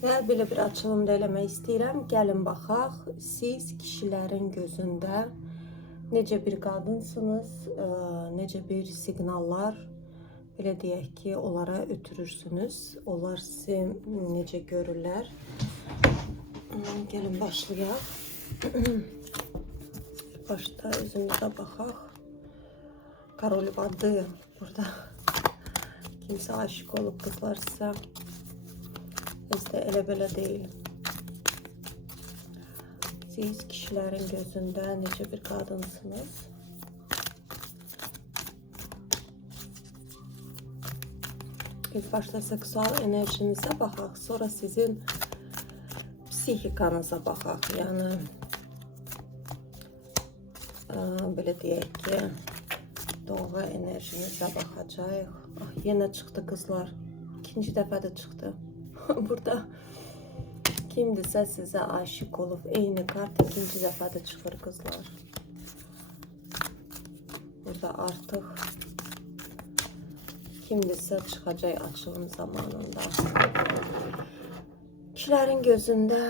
Və belə bir açılım da eləmək istəyirəm. Gəlin baxaq, siz kişilərin gözündə necə bir qadınsınız, necə bir siqnallar, belə deyək ki, onlara ötürürsünüz. Onlar sizi necə görürlər. Gəlin başlayaq. Başda özümüzə baxaq. Korol adı burada. Kimsə aşık olub qızlar sizə. Bizdə elə belə deyil. Siz kişilərin gözündə necə bir qadınsınız? İlk başta seksual enerjinizə baxaq, sonra sizin psixikanıza baxaq. Yəni, belə deyək ki, doğal enerjinizə baxacaq. Yenə çıxdı qızlar. İkinci dəfə də çıxdı. Burada kimdirsə sizə aşık olub, eyni kart ikinci dəfə də çıxır qızlar. Burada artıq kimdirsə çıxacaq açılım zamanında. Kişilərin gözündə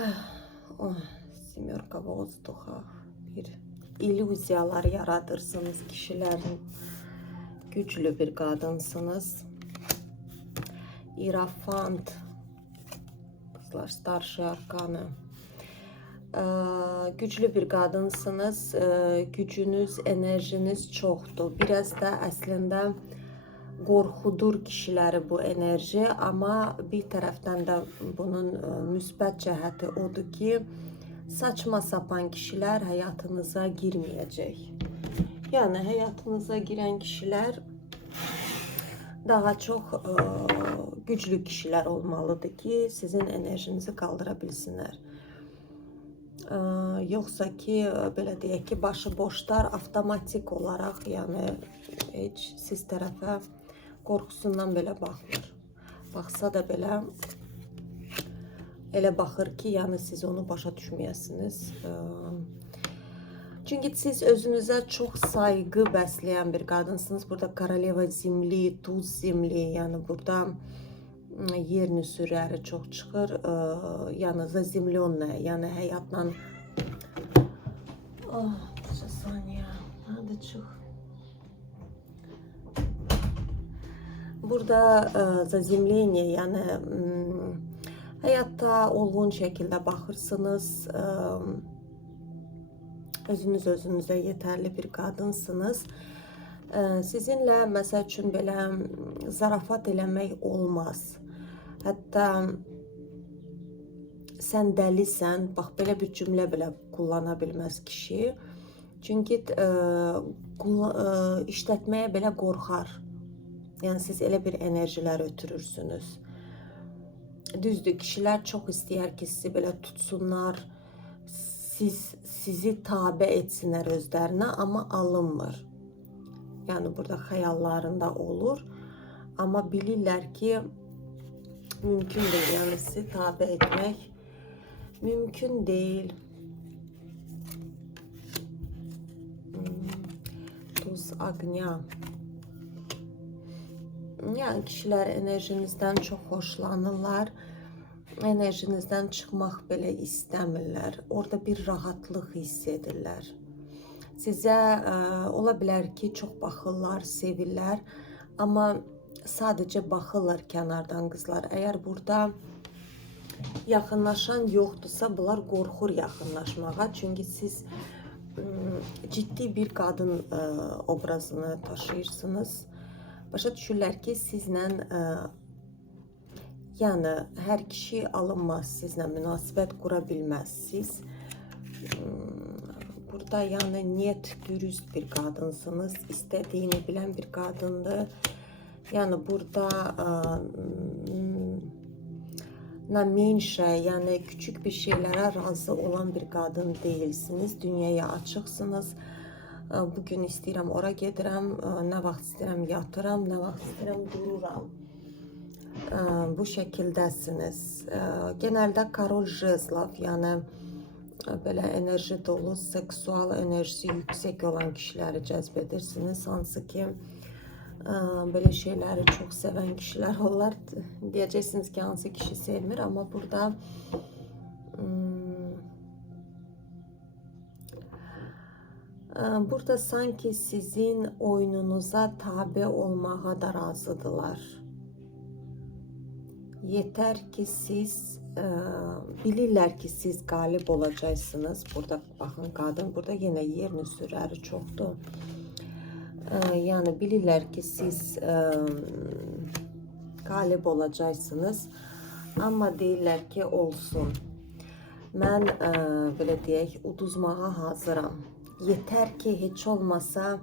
Semyorka Vozduxa bir illüziyalar yaradırsınız. Kişilərin güclü bir qadınsınız. İrafant Starşi arkanı. Güclü bir qadınsınız. Gücünüz, enerjiniz çoxdur. Biraz da əslində qorxudur kişiləri bu enerji. Amma bir tərəfdən də bunun müsbət cəhəti odur ki, saçma sapan kişilər həyatınıza girməyəcək. Yəni, həyatınıza girən kişilər daha çox güclü kişilər olmalıdır ki, sizin enerjinizi qaldıra bilsinlər. Yoxsa ki, belə deyək ki, başıboşlar avtomatik olaraq, yəni heç siz tərəfə qorxusundan belə baxmır. Baxsa da belə elə baxır ki, yəni siz onu başa düşməyəsiniz. Çünki siz özünüzə çox sayğı bəsləyən bir qadınsınız. Burada Koroleva Zemli, Tuz Zemli, yəni burada yer nüsurləri çox çıxır. Yəni zazemlyonная, yəni həyatla... Bir saniyə, hadi çıx. Burada zazemlение, yəni həyatda olğun şəkildə baxırsınız. Özünüzə yetərli bir qadınsınız. Sizinlə, məsəl üçün, belə zarafat eləmək olmaz. Hətta sən dəlisən, bax, belə bir cümlə belə kullana bilməz kişi. Çünki işlətməyə belə qorxar. Yəni, siz elə bir enerjilər ötürürsünüz. Düzdür, kişilər çox istəyər ki, sizi belə tutsunlar, sizi tabe etsinlər özlərinə, amma alınmır. Yəni, burada xəyallarında olur. Amma bilirlər ki, mümkün deyil. Yəni, sizi tabe etmək mümkün deyil. Tuz agnya. Yəni, kişilər enerjinizdən çox xoşlanırlar. Enerjinizdən çıxmaq belə istəmirlər. Orada bir rahatlıq hiss edirlər. Sizə ola bilər ki, çox baxırlar, sevirlər. Amma sadəcə baxırlar kənardan qızlar. Əgər burada yaxınlaşan yoxdursa, bunlar qorxur yaxınlaşmağa. Çünki siz ciddi bir qadın obrazını taşıyırsınız. Başa düşürlər ki, sizlə... Yəni, hər kişi alınmaz, sizlə münasibət qura bilməz. Siz burada, yəni, niyet dürüst bir qadınsınız, istədiyini bilən bir qadındır. Yəni, burada yəni, küçük bir şeylərə razı olan bir qadın deyilsiniz, dünyaya açıqsınız. Bugün istəyirəm, ora gedirəm, nə vaxt istəyirəm, yatıram, nə vaxt istəyirəm, dururam. Bu şəkildəsiniz. Genəldə Korol Jezlov, yəni belə enerji dolu, seksual enerjisi yüksək olan kişiləri cəzb edirsiniz. Hansı ki, Böyle şeyleri çok seven kişiler onlar. Diyeceksiniz ki hansı kişi sevmir ama burada sanki sizin oyununuza tabi olmağa da razıdılar. Yeter ki siz bilirler ki siz galip olacaksınız. Burada bakın kadın burada yine yerini süreri çoktu. Yani bilirler ki siz galip olacaksınız. Ama deyirlər ki olsun. Mən belə deyək, uduzmağa hazıram. Yeter ki hiç olmasa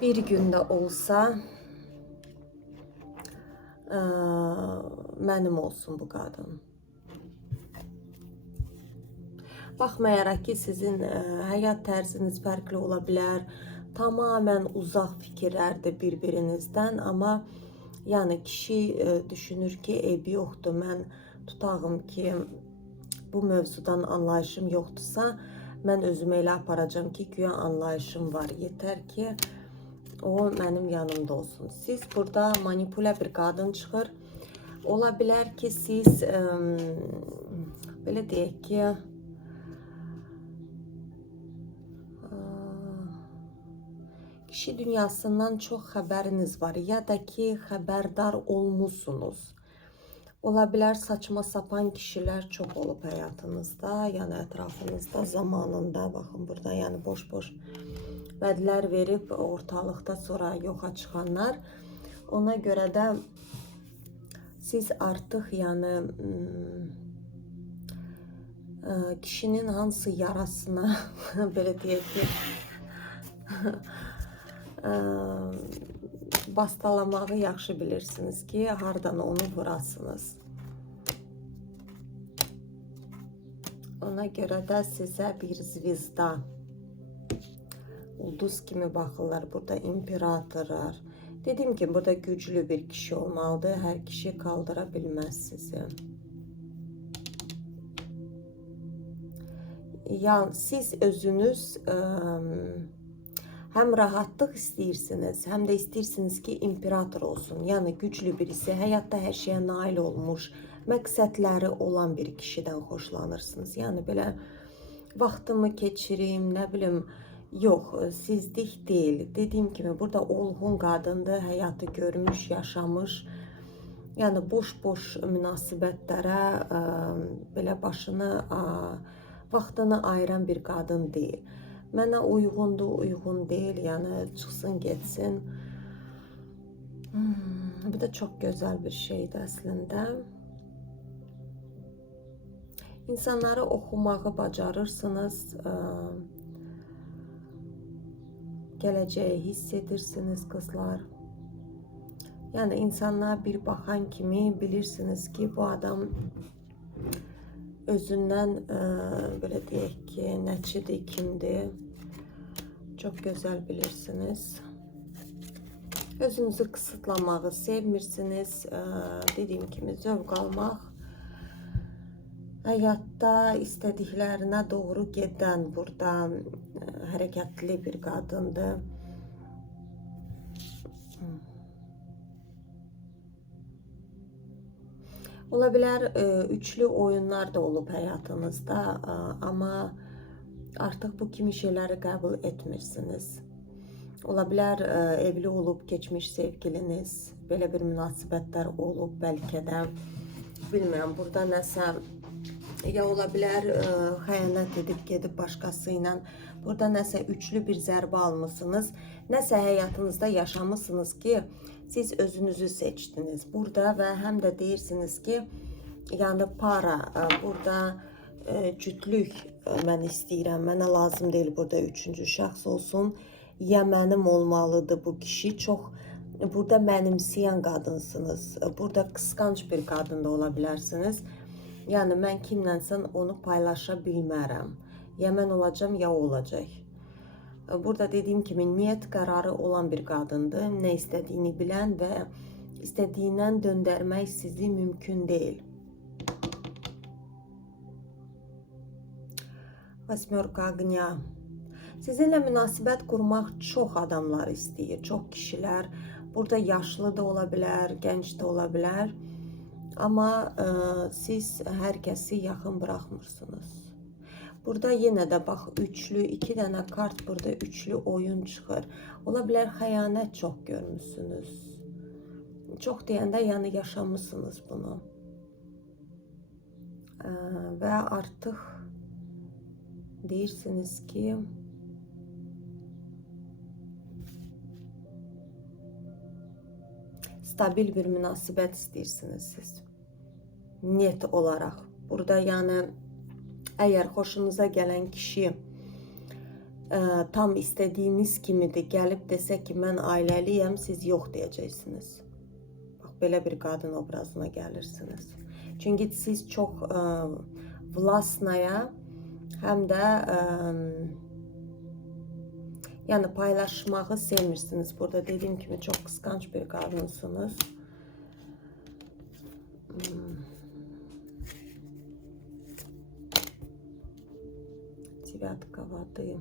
bir günde olsa mənim olsun bu qadın. Baxmayaraq ki sizin həyat tərziniz fərqli ola bilər, tamamen uzaq fikirlərdir bir-birinizdən, amma yəni kişi düşünür ki, eybi yoxdur, mən tutağım ki bu mövzudan anlayışım yoxdursa, mən özümü elə aparacağım ki, güya anlayışım var. Yeter ki o mənim yanımda olsun. Siz burada manipülə bir qadın çıxır. Ola bilər ki siz belə deyək ki kişi dünyasından çox xəbəriniz var ya da ki xəbərdar olmusunuz. Ola bilər saçma sapan kişilər çox olub həyatınızda, yəni ətrafınızda zamanında. Baxın burada yəni boş-boş vədlər verib ortalıqda sonra yoxa çıxanlar. Ona görə də siz artıq yəni kişinin hansı yarasına belə deyək ki bastalamağı yaxşı bilirsiniz ki, hardan onu vurasınız. Ona görə də sizə bir zvezda, ulduz kimi baxırlar. Burada imperatorlar. Dedim ki, burada güclü bir kişi olmalıdır. Hər kişi kaldıra bilməz sizi. Yani siz özünüz hem rahatlıq istəyirsiniz, hem de istəyirsiniz ki imperator olsun. Yani güclü birisi, hayatta her şeye nail olmuş, məqsədləri olan bir kişiden xoşlanırsınız. Yani belə vaxtımı keçirim, nə bilim, yox, sizlik değil. Dediyim kimi burada olğun qadındır, həyatı görmüş, yaşamış. Yani boş-boş münasibətlərə belə başını, vaxtını ayıran bir qadın değil. Mənə uyğundur, uyğun değil, yani çıxsın, getsin. Bu da çok güzel bir şeydir əslində. İnsanları oxumağı bacarırsınız, gələcəyi hiss edirsiniz kızlar. Yani insanlara bir baxan kimi bilirsiniz ki bu adam özündən belə deyək ki nəçidir, kimdir. Çok güzel bilirsiniz. Özünüzü kısıtlamağı sevmirsiniz. Dediğim kimi zövq almaq, həyatda istədiklərinə doğru gedən burada hərəkətli bir qadındır. Ola bilər üçlü oyunlar da olub həyatınızda, amma artıq bu kimi şeyləri qəbul etmirsiniz. Ola bilər evli olub keçmiş sevgiliniz, belə bir münasibətlər olub bəlkə də, bilmirəm, burada nəsə, ya ola bilər xəyanət edib gedib başqası ilə, burada nəsə üçlü bir zərbə almışsınız, nəsə həyatınızda yaşamışsınız ki, siz özünüzü seçdiniz burada və həm də deyirsiniz ki, yəni para, burada cütlük mən istəyirəm, mənə lazım deyil burada üçüncü şəxs olsun, ya mənim olmalıdır bu kişi. Çox burada mənimsəyən qadınsınız, burada qısqanc bir qadın da ola bilərsiniz. Yəni mən kimlənsə onu paylaşa bilmərəm, ya mən olacağım ya o olacaq. Burada dediyim kimi niyyət qərarı olan bir qadındır, nə istədiyini bilən və istədiyindən döndərmək sizi mümkün deyil. Восьмерка огня. Sizinlə münasibət qurmaq çox adamlar istəyir, çox kişilər. Burada yaşlı da ola bilər, gənc də ola bilər. Amma siz hər kəsi yaxın buraxmırsınız. Burada yenə də bax üçlü, 2 dənə kart burada üçlü oyun çıxır. Ola bilər xəyanət çox görmüsünüz. Çox deyəndə yəni yaşamısınız bunu. Və artıq deyirsiniz ki, stabil bir münasibət istəyirsiniz siz. Net olaraq. Burada yəni əgər xoşunuza gələn kişi tam istədiyiniz kimidir, gəlib desə ki, mən ailəliyəm, siz yox deyəcəksiniz. Bax, belə bir qadın obrazına gəlirsiniz. Çünki siz çox vlastnaya, həm də yəni paylaşmağı sevmirsiniz. Burada dediyim kimi çox qısqanc bir qadınsınız. Девятка воды.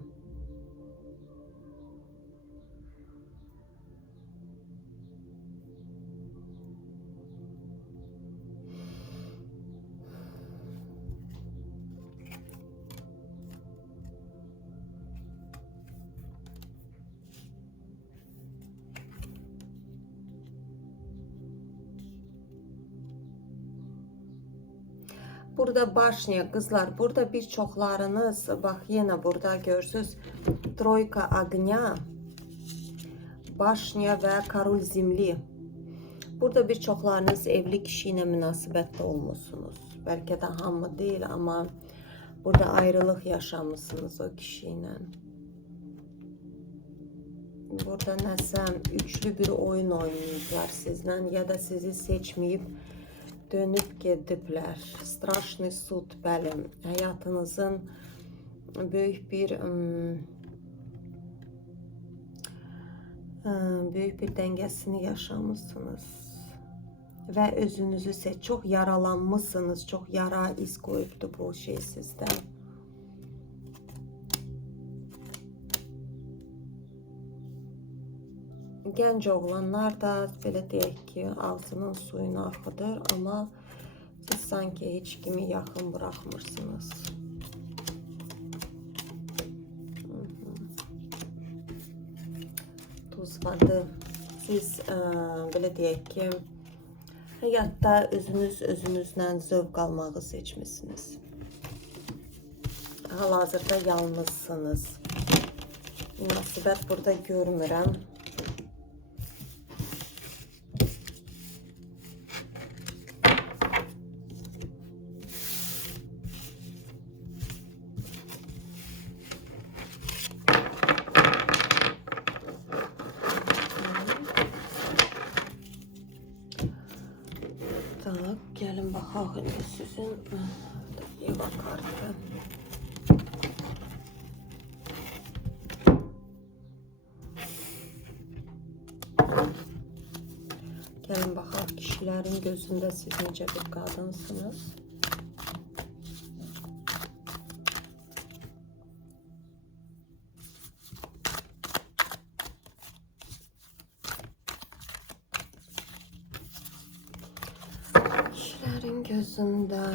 Burada başniya qızlar, burada bir çoxlarınız, bax yenə burada görürsünüz, troyka agnya, başniya və karul zimli. Burada bir çoxlarınız evli kişi ilə münasibətdə olmuşsunuz. Bəlkə də hamı deyil, amma burada ayrılıq yaşamışsınız o kişi ilə. Burada nəsə üçlü bir oyun oynayıblar sizlə, ya da sizi seçməyib dönüb gediblər. Straşni sud, bəli, həyatınızın böyük bir dəngəsini yaşamışsınız və özünüzü çox yaralanmışsınız, çox yara iz qoyubdu bu şey sizdə. Gənc oğlanlar da belə deyək ki, ağzının suyunu axıdır, amma siz sanki heç kimi yaxın buraxmırsınız. Tuz vadı. Siz belə deyək ki, həyatda özünüzlə zövq almağı seçmişsiniz. Hal-hazırda yalnızsınız. Münasibət burada görmürəm. Gəlin baxaq indi sizin Eva kartı. Gəlin baxaq kişilərin gözündə siz necə bir qadınsınız. Gözündə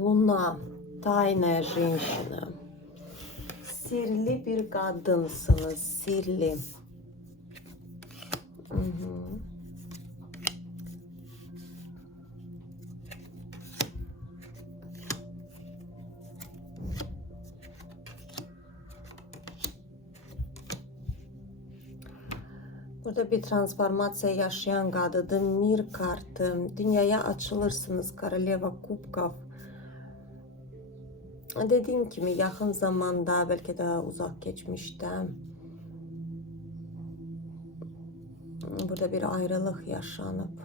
Luna, tayna женщина. Sirli bir qadınsınız, sirli. Burada bir transformasiya yaşayan qadıdır. Mir kartı. Dünyaya açılırsınız. Koroleva kubkov. Dediyim kimi yaxın zamanda, bəlkə də uzaq keçmişdə burada bir ayrılıq yaşanıb.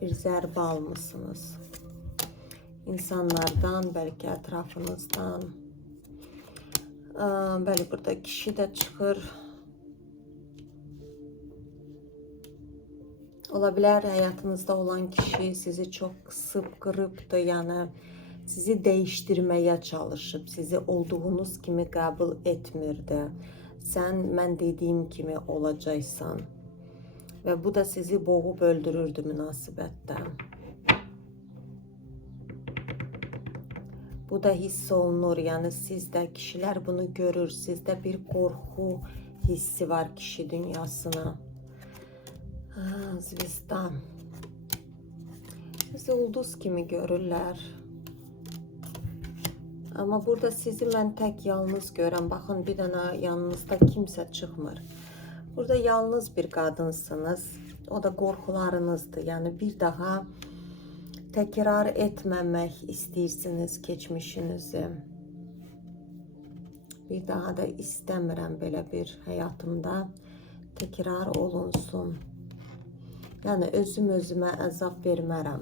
Bir zərbə almışsınız. İnsanlardan, bəlkə ətrafınızdan. Bəli, burada kişi də çıxır. Ola bilər həyatınızda olan kişi sizi çox qısıb, qırıbdır, yəni sizi değiştirmeye çalışıp sizi olduğunuz kimi kabul etmirdi. Sen ben dediğim kimi olacaksan ve bu da sizi boğup öldürürdü münasebette. Bu da hiss olunur, yani sizde kişiler bunu görür, sizde bir korku hissi var kişi dünyasına. Zvezda. Sizi ulduz kimi görürler. Ama burada sizi ben tek yalnız görəm. Bakın bir tane yanınızda kimse çıkmır. Burada yalnız bir kadınsınız. O da korkularınızdır. Yani bir daha tekrar etmemek istirsiniz geçmişinizi. Bir daha da istəmirəm belə bir hayatımda tekrar olunsun. Yani özüm özüme əzab vermərəm.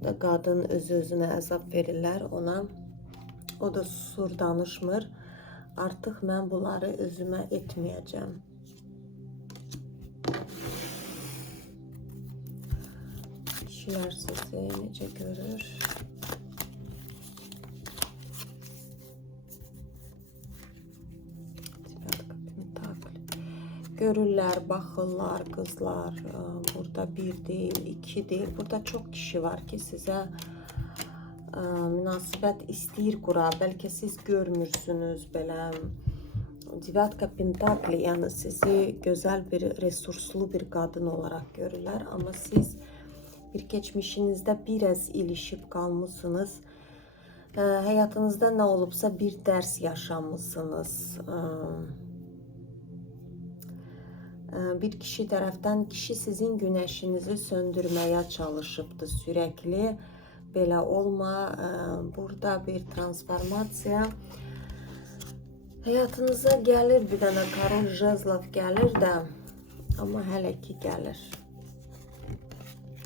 Bu da qadın özünə əzab verirlər ona. O da susur, danışmır. Artık ben bunları özüme etmeyeceğim. Kişiler sizi necə görür? Görürler, bakırlar, kızlar. Burada bir değil, iki değil. Burada çok kişi var ki size münasibət istəyir qura. Belki siz görmürsünüz belə. Devatka Pentakli, yani sizi güzel bir, resurslu bir kadın olarak görürler. Ama siz bir geçmişinizde biraz ilişip kalmışsınız. Hayatınızda ne olubsa bir ders yaşamışsınız. Bir kişi taraftan kişi sizin güneşinizi söndürmeye çalışıbdı sürekli. Belə olma, burada bir transformasiya hayatınıza gelir, bir tane Karol Jezlov gelir de, ama hələ ki gelir,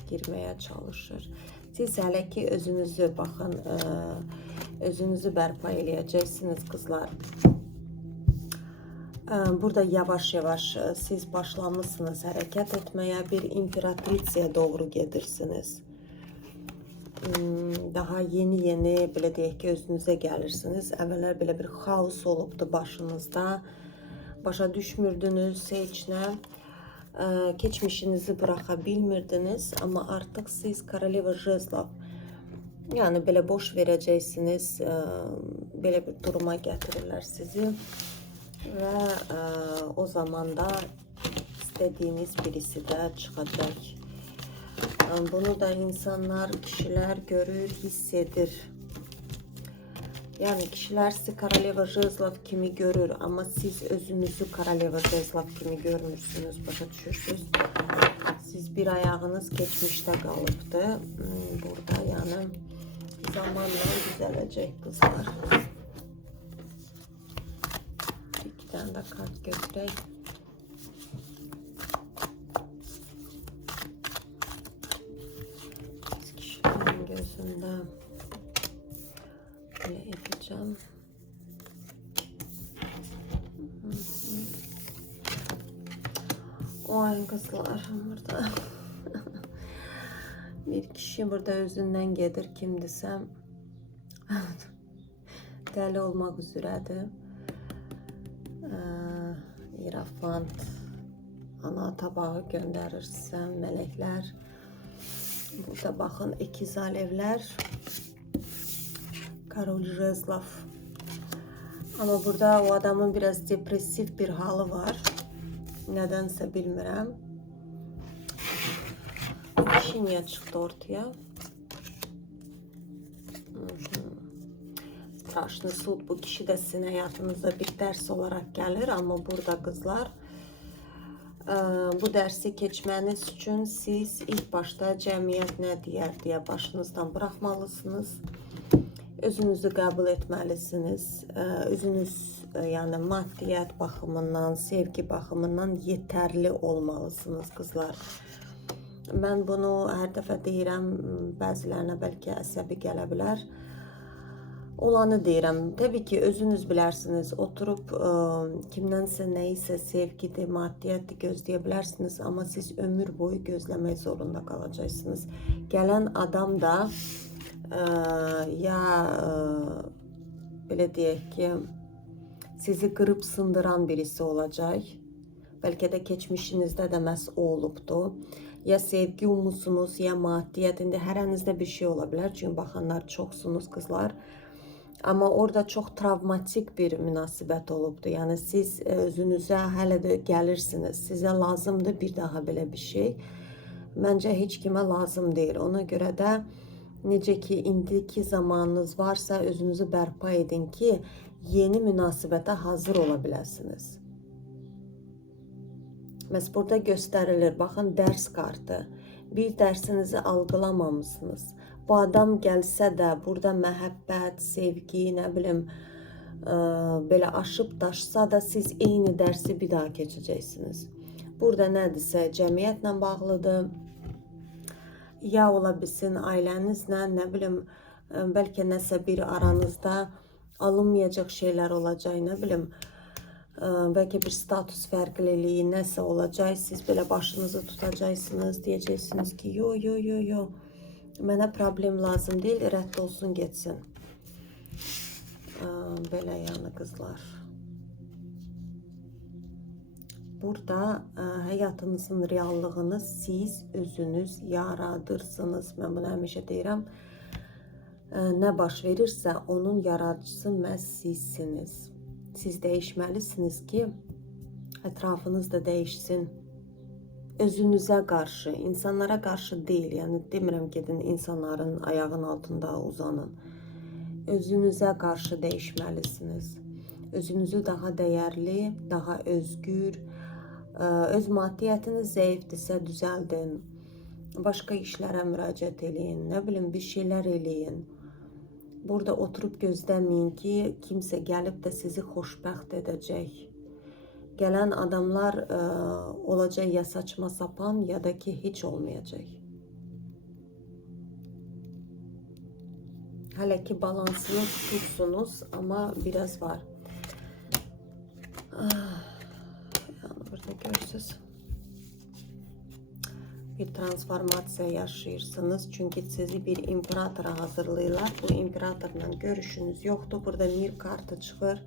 girmeye çalışır. Siz hələ ki özünüzü bakın, özünüzü bərpa eləyəcəksiniz kızlar. Burada yavaş yavaş siz başlamışsınız hareket etmeye, bir imperatritsiyaya doğru gedirsiniz. Daha yeni belə deyək ki, özünüzə gəlirsiniz. Əvvəllər belə bir xaos olubdu başınızda. Başa düşmürdünüz heç nə. Keçmişinizi bıraka bilmirdiniz. Ama artık siz Koroleva Jezlov, yani belə boş verəcəksiniz. Belə bir duruma gətirirlər sizi. Ve o zaman da istediğiniz birisi de çıkacak. Bunu da insanlar, kişiler görür, hissedir. Yani kişiler sizi Koroleva Jezlov kimi görür, ama siz özünüzü Koroleva Jezlov kimi görmürsünüz, başa düşürsünüz. Siz bir ayağınız geçmişte kalıbdı. Burada yani zamanla düzelecek kızlar. İki tane de kart götüreyim. Gözünde böyle edeceğim. Oy kızlar burada. Bir kişi burada özünden gelir, kim desem deli olmak üzeredir. İrafant ana tabağı gönderirse melekler. Burada bakın ikiz alevler. Karol Jezlov. Ama burada o adamın biraz depresif bir halı var. Nedense bilmirəm. Kişi niye çıktı ortaya? Straşlı sud, bu kişi de sizin hayatınıza bir ders olarak gelir. Ama burada kızlar, bu dersi geçmeniz için siz ilk başta cemiyet ne diyer diye başınızdan bırakmalısınız. Özünüzü kabul etmelisiniz. Özünüz yani maddiyat bakımından, sevgi bakımından yeterli olmalısınız kızlar. Ben bunu her dəfə deyirəm, bəzilərinə bəlkə əsəbi gələ bilər. Olanı deyirəm. Təbii ki, özünüz bilərsiniz. Oturup kimdənsə nəyisə sevgidir, maddiyatdır gözləyə bilərsiniz. Amma siz ömür boyu gözləmək zorunda qalacaqsınız. Gələn adam da ya belə deyək ki, sizi qırıb sındıran birisi olacaq. Bəlkə də keçmişinizdə də məhz o olubdu. Ya sevgi umusunuz, ya maddiyyət. İndi hərənizdə bir şey ola bilər. Çünki baxanlar çoxsunuz qızlar. Amma orada çox travmatik bir münasibət olubdu. Yəni siz özünüzə hələ də gəlirsiniz. Sizə lazımdır bir daha belə bir şey. Məncə heç kimə lazım deyil. Ona görə də necə ki indiki zamanınız varsa özünüzü bərpa edin ki, yeni münasibətə hazır ola biləsiniz. Məs burada göstərilir. Baxın, dərs kartı. Bir dərsinizi algılamamışsınız. Bu adam gəlsə də burada məhəbbət, sevgi, nə bilim, belə aşıb daşsa da siz eyni dərsi bir daha keçəcəksiniz. Burada nədirsə cəmiyyətlə bağlıdır. Ya ola bilsin ailənizlə, nə bilim, bəlkə nəsə bir aranızda alınmayacaq şeylər olacaq, nə bilim, bəlkə bir status fərqliliyi nəsə olacaq. Siz belə başınızı tutacaqsınız, deyəcəksiniz ki, yo, mənə problem lazım deyil, rədd olsun, getsin. Belə yəni qızlar. Burada həyatınızın reallığını siz özünüz yaradırsınız. Mən bunu həmişə deyirəm. Nə baş verirsə, onun yaradıcısı məhz sizsiniz. Siz dəyişməlisiniz ki, ətrafınız da dəyişsin. Özünüzə qarşı, insanlara qarşı deyil. Yəni demirəm gedin insanların ayağının altında uzanın. Özünüzə qarşı dəyişməlisiniz. Özünüzü daha dəyərli, daha özgür, öz maddiyyətiniz zəifdirsə düzəldin. Başqa işlərə müraciət eləyin, nə bilim, bir şeylər eləyin. Burada oturub gözləməyin ki, kimsə gəlib də sizi xoşbəxt edəcək. Gələn adamlar olacaq ya saçma sapan, ya da ki heç olmayacaq. Hələ ki balansını tutursunuz, amma biraz var. Yəni burada görürsünüz. Bir transformasiya yaşayırsınız. Çünki sizi bir imperatora hazırlayırlar. Bu imperatorla görüşünüz yoxdur. Burada mir kartı çıxır.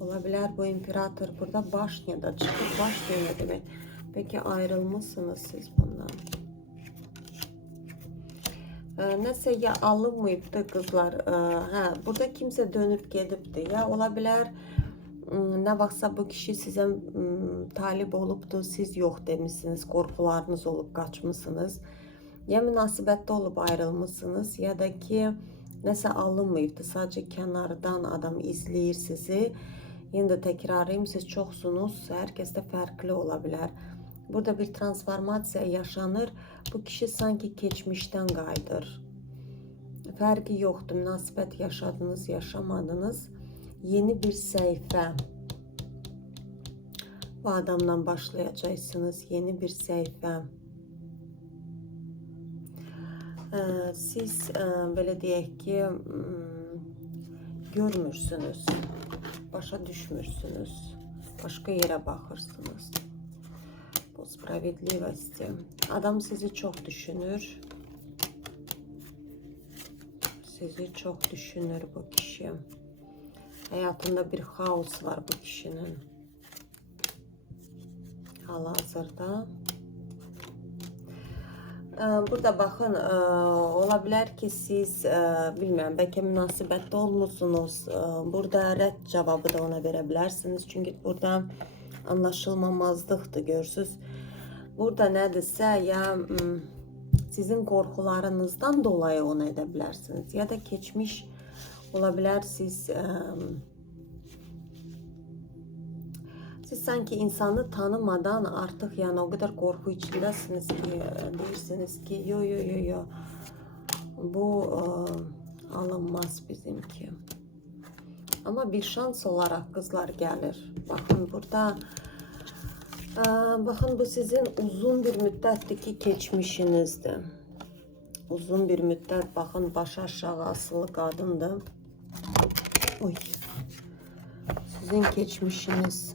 Ola bilər bu imperator burada başnyada çıxır. Başnya nə demək? Peki ayrılmışsınız siz bundan. Nəsə ya alınmayıbdı qızlar. Burada kimsə dönüb gedibdi. Ya ola bilər nə vaxtsa bu kişi sizə talib olubdu, siz yox demişsiniz, qorxularınız olub, qaçmışsınız. Ya münasibətdə olub ayrılmışsınız, ya da ki nəsə alınmayıbdı, sadəcə kənardan adam izləyir sizi. Yenə də təkrarlayım, siz çoxsunuz, hər kəs də fərqli ola bilər. Burada bir transformasiya yaşanır, bu kişi sanki keçmişdən qayıdır. Fərqi yoxdur, münasibət yaşadınız, yaşamadınız. Yeni bir səhifə. Bu adamla başlayacaqsınız, yeni bir səhifə. Siz belə deyək ki, görmürsünüz, başa düşmürsünüz, başqa yerə baxırsınız. Bu spravedlivosti. Adam sizi çox düşünür. Sizi çox düşünür bu kişi. Həyatında bir xaos var bu kişinin. Hal-hazırda. Burada baxın, ola bilər ki, siz, bilmirəm, bəlkə münasibətdə olmuşsunuz. Burada rədd cavabı da ona verə bilərsiniz. Çünki burada anlaşılmamazlıqdır, görürsünüz. Burada nədirsə, ya sizin qorxularınızdan dolayı onu edə bilərsiniz. Ya da keçmiş ola bilər siz sanki insanı tanımadan artıq yəni o qədər qorxu içindəsiniz ki, deyirsiniz ki, yo, bu alınmaz bizimki. Amma bir şans olaraq qızlar gəlir. Baxın burada, baxın bu sizin uzun bir müddətdir ki, keçmişinizdir. Uzun bir müddət, baxın, başı aşağı asılı qadındır. Oy. Sizin keçmişiniz.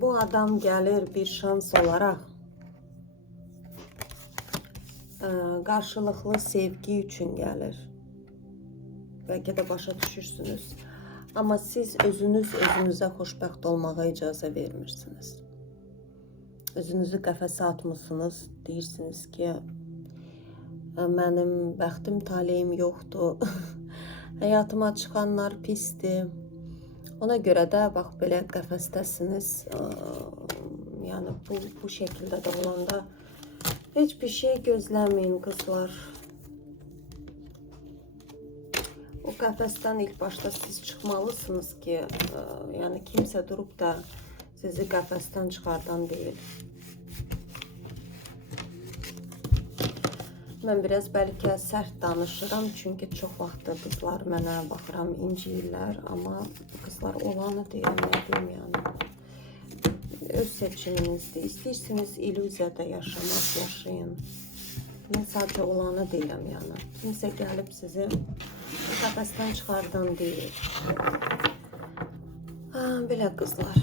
Bu adam gəlir bir şans olaraq. Qarşılıqlı sevgi üçün gəlir. Bəlkə də başa düşürsünüz. Amma siz özünüzə xoşbəxt olmağa icazə vermirsiniz. Özünüzü qəfəsə atmışsınız. Deyirsiniz ki, mənim bəxtim, taleyim yoxdur. Həyatıma çıxanlar pisdir. Ona görə də bax belə qəfəsdəsiniz. Yəni bu şəkildə də olanda heç bir şey gözləməyin qızlar. O qəfəsdən ilk başda siz çıxmalısınız ki, yəni kimsə durub da sizi qəfəsdən çıxardan deyil. Mən biraz bəlkə sərt danışıram, çünki çox vaxtda qızlar mənə baxıram, inciyirlər, amma qızlar olanı deyirəm, nə deyim yəni. Öz seçiminizdir. İstəyirsiniz illüziyada yaşamaq, yaşayın. Mən sadəcə olanı deyirəm yəni. Kimsə gəlib sizi qəfəsdən çıxardan deyil. Belə qızlar.